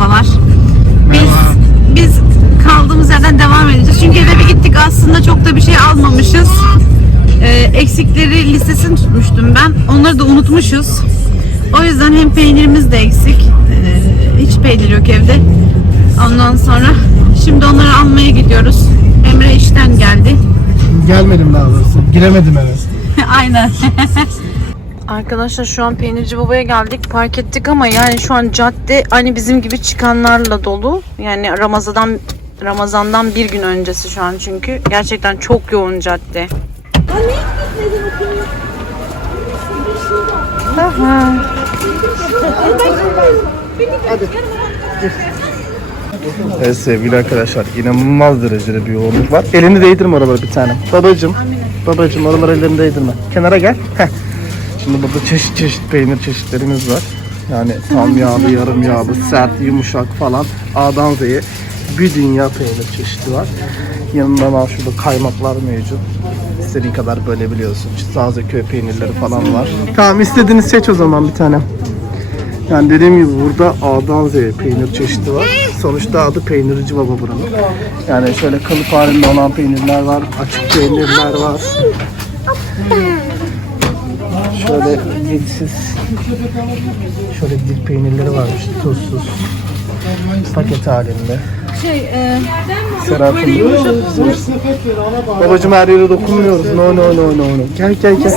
Merhabalar. Biz biz kaldığımız yerden devam edeceğiz. Çünkü eve bir gittik aslında çok da bir şey almamışız. Ee, eksikleri listesini tutmuştum ben. Onları da unutmuşuz. O yüzden hem peynirimiz de eksik. Ee, hiç peynir yok evde. Ondan sonra şimdi onları almaya gidiyoruz. Emre işten geldi. Gelmedim daha doğrusu. Giremedim eve. Aynen. Arkadaşlar şu an Peynirci Baba'ya geldik. Park ettik ama yani şu an cadde aynı bizim gibi çıkanlarla dolu. Yani Ramazan'dan Ramazan'dan bir gün öncesi şu an çünkü. Gerçekten çok yoğun cadde. Aha. Evet sevgili arkadaşlar inanılmaz derecede bir yoğunluk var. Elini değdirme oralara bir tane. Babacım. Babacım oralara elini değdirme. Kenara gel. Heh. Şimdi burada çeşit çeşit peynir çeşitlerimiz var. Yani tam yağlı, yarım yağlı, sert, yumuşak falan. A'dan Z'ye bir dünya peynir çeşidi var. Yanında var şurada kaymaklar mevcut. İstediğin kadar bölebiliyorsun. İşte taze köy peynirleri falan var. Tamam istediğini seç o zaman bir tane. Yani dediğim gibi burada A'dan Z'ye peynir çeşidi var. Sonuçta adı peynirci baba buranın. Yani şöyle kalıp halinde olan peynirler var, açık peynirler var. Şöyle dilsiz, şöyle dil peynirleri varmış, tuzsuz. Paket halinde. Şey, e, Serap'ın. Babacım her yere dokunmuyoruz. No no no no no. Gel gel gel.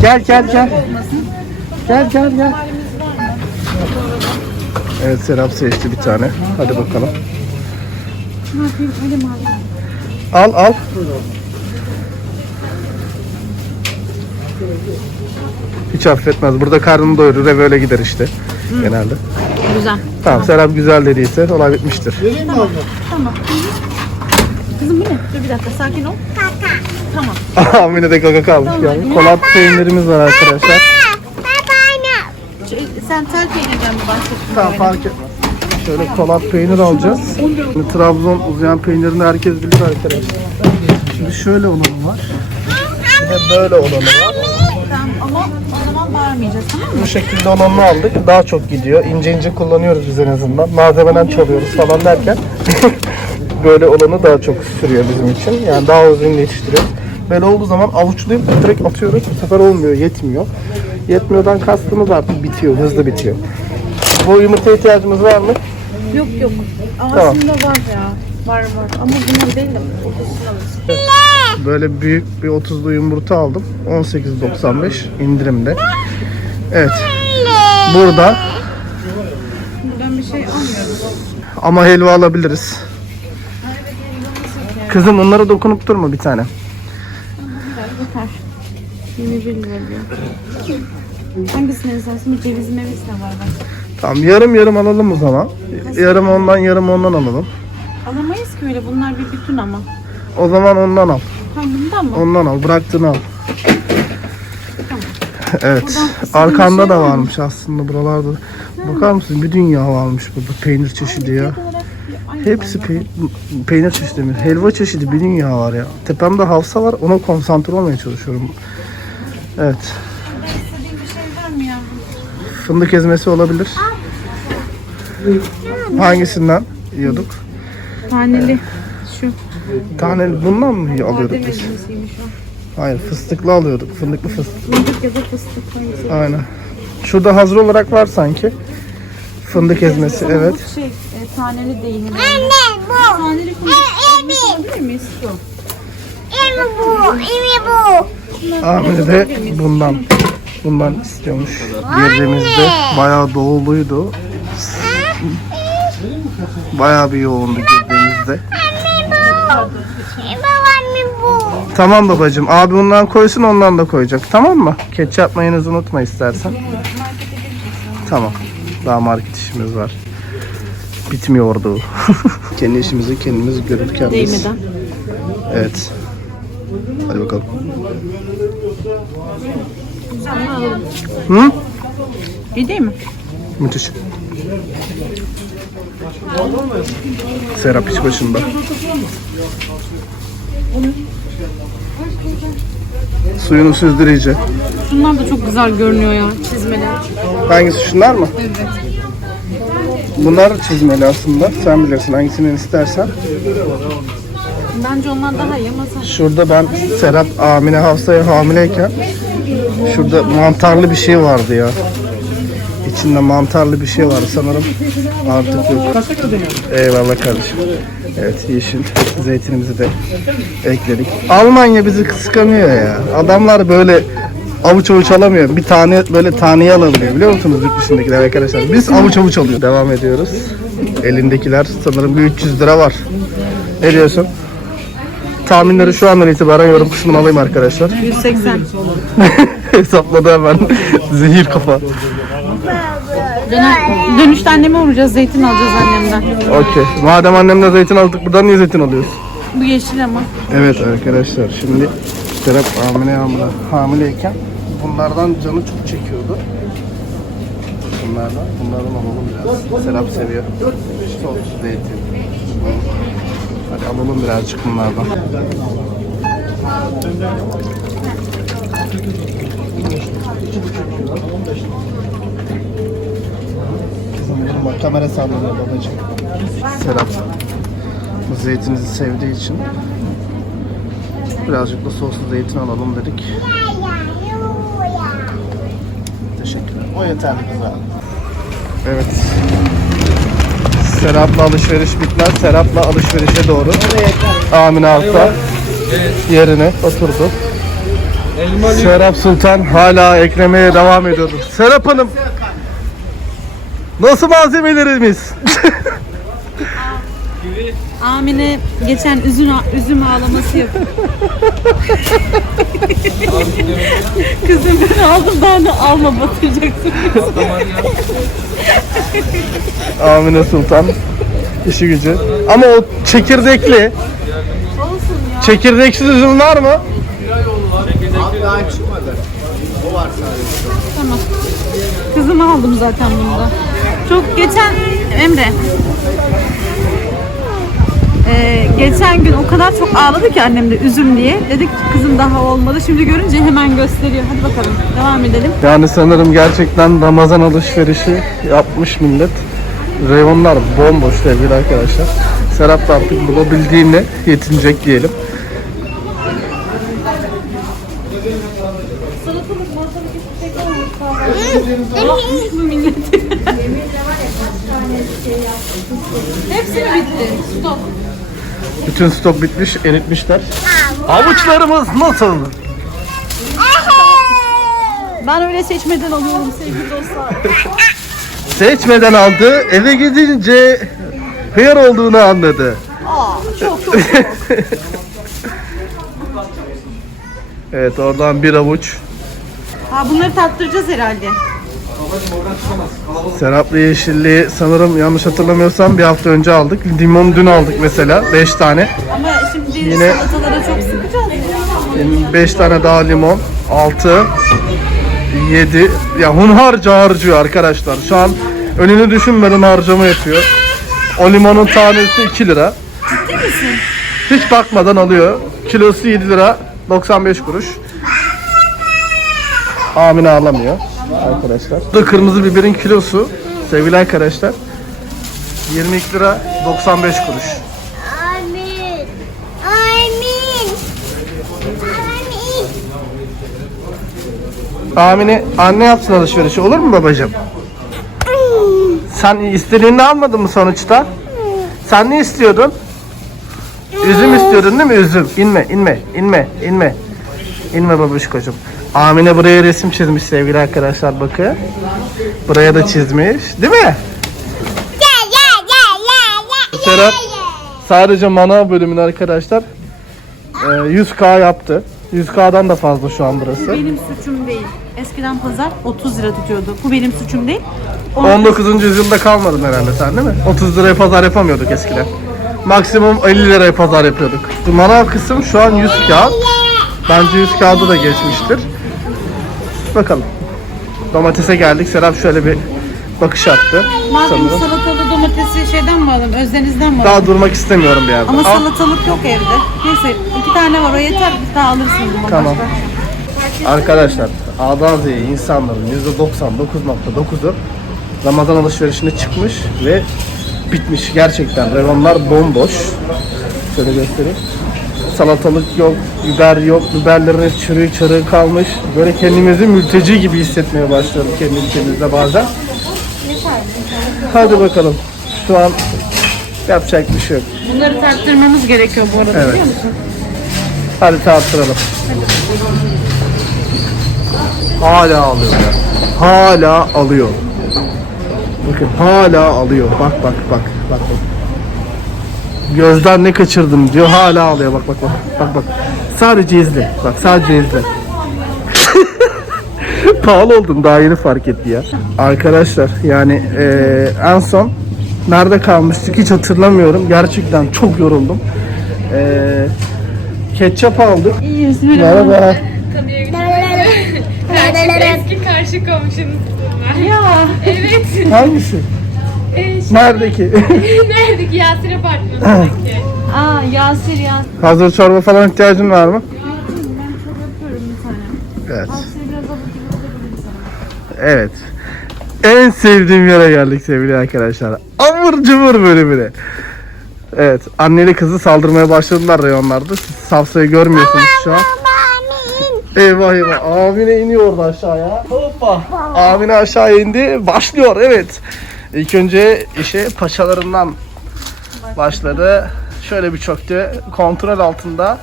Gel gel gel. Gel gel gel. Evet Serap seçti bir tane. Hadi bakalım. Al al. Hiç affetmez. Burada karnını doyurur eve öyle gider işte. Genelde. Güzel. Tamam Serap güzel dediyse olay bitmiştir. Kızım bu ne? Dur bir dakika sakin ol. Tamam. Amine de kaka kalmış yani. Kolat peynirimiz var arkadaşlar. Şey, sen tel peynirden mi bahsettin? Tamam fark etmez. Şöyle kolat peynir alacağız. Şimdi Trabzon uzayan peynirini herkes bilir arkadaşlar. Şimdi şöyle olanı var. Bir de böyle olanı var. Ama o zaman bağırmayacağız tamam mı? Bu şekilde olanını aldık. Daha çok gidiyor. İnce ince kullanıyoruz biz en azından. Malzemeden çalıyoruz falan derken. böyle olanı daha çok sürüyor bizim için. Yani daha uzun yetiştiriyoruz. Böyle olduğu zaman avuçlayıp direkt atıyoruz. Bu sefer olmuyor, yetmiyor. Yetmiyordan kastımız artık bitiyor, hızlı bitiyor. Bu yumurta ihtiyacımız var mı? Yok yok. Ama Tamam. aslında var ya. Var var. Ama bunlar değil de ortasını alırız. Böyle büyük bir 30'lu yumurta aldım. 18.95 indirimde. Evet. Burada Ben bir şey almıyorum. ama helva alabiliriz. Kızım onlara dokunup durma bir tane. 21 lira diyor. Hangisini istersin? Bir ceviz meviz de var bak. Tamam yarım yarım alalım o zaman. Yarım ondan yarım ondan alalım. Alamayız ki öyle. Bunlar bir bütün ama. O zaman ondan al. Ha bundan mı? Ondan al. Bıraktığını al. Evet. Arkanda da varmış aslında buralarda. Bakar mısın? Bir dünya varmış burada. Peynir çeşidi ya. Hepsi pe- peynir çeşidi mi? Helva çeşidi bir dünya var ya. Tepemde havsa var. Ona konsantre olmaya çalışıyorum. Evet. Şey var? Fındık ezmesi olabilir. Hangisinden yiyorduk? Taneli. Şu. Taneli bundan mı alıyorduk biz? Hayır fıstıklı alıyorduk. Fındıklı fıstık. Fındık ya da fıstık hangisi? Aynen. Şurada hazır olarak var sanki. Fındık ezmesi evet. Bu şey, e, taneli değil. Anne bu. Taneli fındık ezmesi alabilir miyiz? Yok. Ahmet de bundan bundan istiyormuş. Girdiğimizde bayağı doluydu. Bayağı bir yoğundu girdiğimizde. Tamam babacığım. Abi bundan koysun ondan da koyacak. Tamam mı? Ketçap mayonezi unutma istersen. Tamam. Daha market işimiz var. Bitmiyordu. Kendi işimizi kendimiz görürken biz. Evet. Hadi bakalım. Hı? İyi değil mi? Müthiş. Serap iş başında. Suyunu süzdür iyice. Şunlar da çok güzel görünüyor ya. Çizmeler. Hangisi şunlar mı? Evet. Bunlar çizmeli aslında. Sen bilirsin hangisini istersen. Bence onlar daha iyi ama sen- Şurada ben Serap Amine Hafsa'ya hamileyken şurada mantarlı bir şey vardı ya. İçinde mantarlı bir şey vardı sanırım. Artık yok. Eyvallah kardeşim. Evet yeşil zeytinimizi de ekledik. Almanya bizi kıskanıyor ya. Adamlar böyle avuç avuç alamıyor. Bir tane böyle taneye alabiliyor biliyor musunuz yurt dışındakiler arkadaşlar. Biz avuç avuç alıyor. Devam ediyoruz. Elindekiler sanırım bir 300 lira var. Ne diyorsun? Tahminleri şu andan itibaren yorum kısmına alayım arkadaşlar. 180. Hesapladı hemen. Zehir kafa. Dön- dönüşte anneme uğrayacağız. Zeytin alacağız annemden. Okey. Madem annemle zeytin aldık buradan niye zeytin alıyoruz? Bu yeşil ama. Evet arkadaşlar şimdi Serap hamile hamile hamileyken bunlardan canı çok çekiyordu. Bunlardan, bunlardan alalım biraz. Serap seviyor. Sos, zeytin. Hadi alalım birazcık bunlardan. Bak kamera sallıyor babacığım. Serap bu zeytinizi sevdiği için birazcık da soslu zeytin alalım dedik. Teşekkürler. O yeterli bize. Evet. Serap'la alışveriş bitmez. Serap'la alışverişe doğru. Amine Alta yerine oturdu. Serap Sultan hala eklemeye devam ediyordu. Serap Hanım Nasıl malzemelerimiz? Amine geçen üzüm, üzüm ağlaması yapıyor. Kızım ben aldım daha ne alma batıracaksın. Amine Sultan işi gücü. Ama o çekirdekli. Olsun ya. Çekirdeksiz üzüm var mı? Tamam. Kızımı aldım zaten bunda. Çok geçen Emre. Ee, geçen gün o kadar çok ağladı ki annem de üzüm diye. Dedik ki kızım daha olmadı. Şimdi görünce hemen gösteriyor. Hadi bakalım devam edelim. Yani sanırım gerçekten Ramazan alışverişi yapmış millet. Reyonlar bomboş sevgili arkadaşlar. Serap da artık bulabildiğine yetinecek diyelim. Almış mı millet? Hepsi mi bitti? Stop. Bütün stok bitmiş, eritmişler. Avuçlarımız nasıl? Ben öyle seçmeden alıyorum sevgili dostlar. Seçmeden aldı, eve gidince hıyar olduğunu anladı. Aa, çok çok. Evet oradan bir avuç. Ha bunları tattıracağız herhalde. Seraplı yeşilliği sanırım yanlış hatırlamıyorsam bir hafta önce aldık. Limon dün aldık mesela 5 tane. Ama şimdi Yine- salatalara çok sıkacağız. 5 tane daha limon. 6 7 ya hunharca harcıyor arkadaşlar. Şu an önünü düşünmeden harcama yapıyor. O limonun tanesi 2 lira. Ciddi misin? Hiç bakmadan alıyor. Kilosu 7 lira 95 kuruş. Amine alamıyor arkadaşlar. Bu da kırmızı biberin kilosu sevgili arkadaşlar 22 lira 95 kuruş. Amin. Amin. Amin. Amine anne yapsın alışverişi olur mu babacığım? Sen istediğini almadın mı sonuçta? Sen ne istiyordun? Üzüm istiyordun değil mi? Üzüm. İnme, inme, inme, inme. İnme babuşkocuğum. Amine buraya resim çizmiş sevgili arkadaşlar bakın. Buraya da çizmiş. Değil mi? Serap sadece manav bölümünü arkadaşlar e, 100k yaptı. 100k'dan da fazla şu an burası. Benim suçum değil. Eskiden pazar 30 lira tutuyordu. Bu benim suçum değil. 19. yüzyılda kalmadın herhalde sen değil mi? 30 liraya pazar yapamıyorduk eskiden. Maksimum 50 liraya pazar yapıyorduk. Manav kısım şu an 100 kağıt. Bence 100 kağıdı da geçmiştir. Bakalım. Domatese geldik. Serap şöyle bir bakış attı. Madem Sanırım. salatalı domatesi şeyden mi alalım? Özdenizden mi alalım? Daha durmak istemiyorum bir yerde. Ama Al. salatalık yok evde. Neyse iki tane var o yeter. Bir daha alırsın bunu Tamam. başka. Arkadaşlar A'dan Z'ye insanların %99.9'u Ramazan alışverişine çıkmış ve bitmiş gerçekten. Reyonlar bomboş. Şöyle göstereyim. Salatalık yok, biber yok, biberlerin çürüğü çürüğü kalmış. Böyle kendimizi mülteci gibi hissetmeye başladık kendi ülkemizde bazen. Hadi bakalım. Şu an yapacak bir şey yok. Bunları tarttırmamız gerekiyor bu arada Evet. biliyor musun? Hadi tartıralım. Hala alıyor ya. Hala alıyor. Bakın hala alıyor. Bak bak bak bak bak. Gözden ne kaçırdım diyor. Hala alıyor. Bak bak bak. Bak bak. Sadece izle. Bak sadece izle. Pahalı oldum daha yeni fark etti ya. Arkadaşlar yani eee, en son nerede kalmıştık hiç hatırlamıyorum. Gerçekten çok yoruldum. Eee ketçap aldık. İyiyiz Merhaba. Eski karşı komşunuz bunlar. Ya. Evet. Hangisi? Şey, Neredeki? Neredik? Yasir Apartmanı'ndaki. Aa Yasir Yasir. Hazır çorba falan ihtiyacın var mı? Evet. Evet. En sevdiğim yere geldik sevgili arkadaşlar. Amur cumur bölümüne. Evet. Anneli kızı saldırmaya başladılar reyonlarda. Siz safsayı görmüyorsunuz şu an. Eyvah eyvah. Amine iniyor orada aşağıya. Hoppa. Amine aşağı indi. Başlıyor evet. İlk önce işe paçalarından başladı. Şöyle bir çöktü. Kontrol altında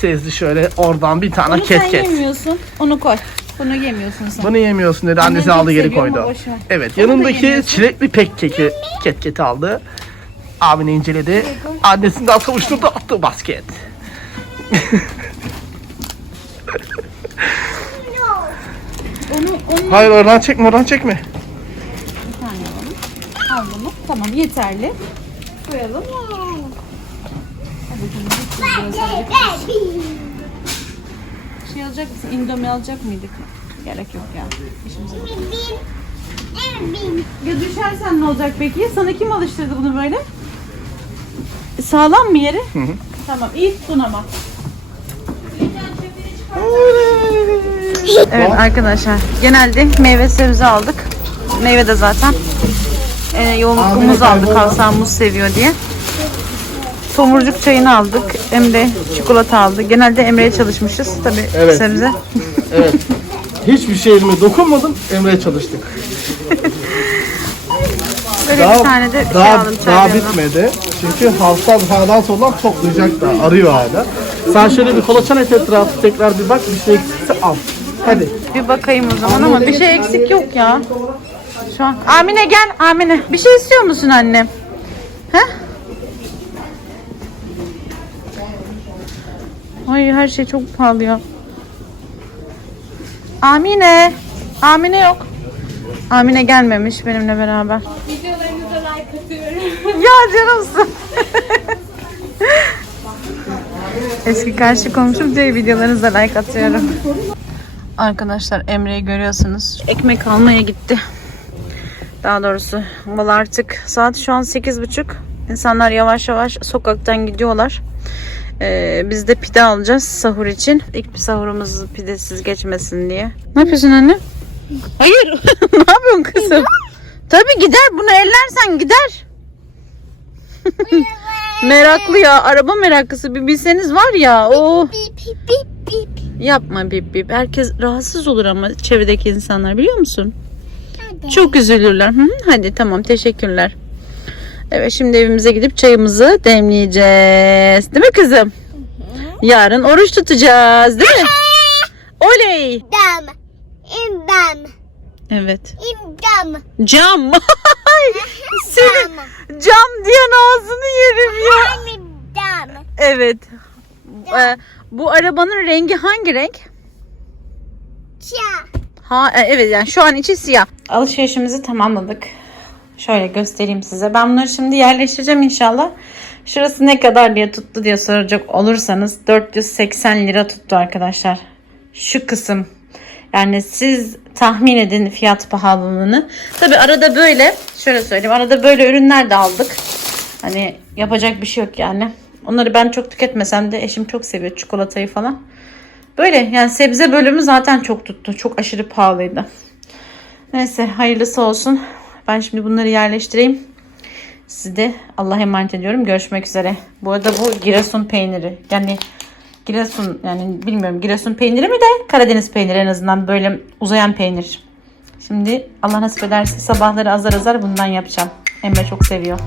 sezdi şöyle oradan bir tane Bunu ket sen ket. yemiyorsun. Onu koy. Bunu yemiyorsun sen. Bunu yemiyorsun dedi. Annesi çok aldı geri seviyor ama koydu. boş ver. Evet da yanındaki yemiyorsun. çilekli pek keki ket keti aldı. Abini inceledi. Annesini de atmıştırdı attı basket. Onu, onu Hayır oradan çekme oradan çekme. Bunu. Tamam yeterli. Koyalım. Şey alacak mısın? Indomie alacak mıydık? Gerek yok ya. İşimize. Ya düşersen ne olacak peki? Sana kim alıştırdı bunu böyle? Sağlam mı yeri? hı. Tamam iyi tutun ama. Evet arkadaşlar genelde meyve sebze aldık. Meyve de zaten e, yoğunluklu muz aldık Havsan muz seviyor diye. Tomurcuk çayını aldık. Emre çikolata aldı. Genelde Emre'ye çalışmışız tabii Evet. sebze. Evet. Hiçbir şeyime dokunmadım. Emre'ye çalıştık. Böyle bir tane de şey daha, aldım daha çaylarına. bitmedi. Çünkü hafta sağdan soldan toplayacak da arıyor hala. Sen şöyle bir kolaçan et etrafı tekrar bir bak bir şey eksikse al. Hadi. Bir bakayım o zaman ama bir şey eksik yok ya. Şu an. Amine gel Amine. Bir şey istiyor musun annem? He? Ay her şey çok pahalı ya. Amine. Amine yok. Amine gelmemiş benimle beraber. Videolarınıza like atıyorum. Ya canımsın. Eski karşı komşum diye videolarınıza like atıyorum. Arkadaşlar Emre'yi görüyorsunuz. Ekmek almaya gitti. Daha doğrusu valla artık saat şu an 8.30. İnsanlar yavaş yavaş sokaktan gidiyorlar. Ee, biz de pide alacağız sahur için. İlk bir sahurumuz pidesiz geçmesin diye. Ne yapıyorsun anne? Hayır. ne yapıyorsun kızım? Tabii gider. Bunu ellersen gider. Meraklı ya. Araba meraklısı. Bir bilseniz var ya. O yapma bip bip. Herkes rahatsız olur ama çevredeki insanlar biliyor musun? Çok üzülürler. Hı Hadi tamam teşekkürler. Evet şimdi evimize gidip çayımızı demleyeceğiz. Değil mi kızım? Yarın oruç tutacağız değil mi? Oley. Dam. İmdam. Evet. İmdam. Cam. Senin Dam. cam diyen ağzını yerim ya. İmdam. Evet. Ee, bu arabanın rengi hangi renk? Ça. Ha e, evet yani şu an içi siyah. Alışverişimizi tamamladık. Şöyle göstereyim size. Ben bunları şimdi yerleştireceğim inşallah. Şurası ne kadar diye tuttu diye soracak olursanız 480 lira tuttu arkadaşlar. Şu kısım. Yani siz tahmin edin fiyat pahalılığını. Tabi arada böyle şöyle söyleyeyim arada böyle ürünler de aldık. Hani yapacak bir şey yok yani. Onları ben çok tüketmesem de eşim çok seviyor çikolatayı falan. Böyle yani sebze bölümü zaten çok tuttu. Çok aşırı pahalıydı. Neyse hayırlısı olsun. Ben şimdi bunları yerleştireyim. Sizi de Allah'a emanet ediyorum. Görüşmek üzere. Bu arada bu Giresun peyniri. Yani Giresun yani bilmiyorum Giresun peyniri mi de Karadeniz peyniri en azından böyle uzayan peynir. Şimdi Allah nasip ederse sabahları azar azar bundan yapacağım. Emre çok seviyor.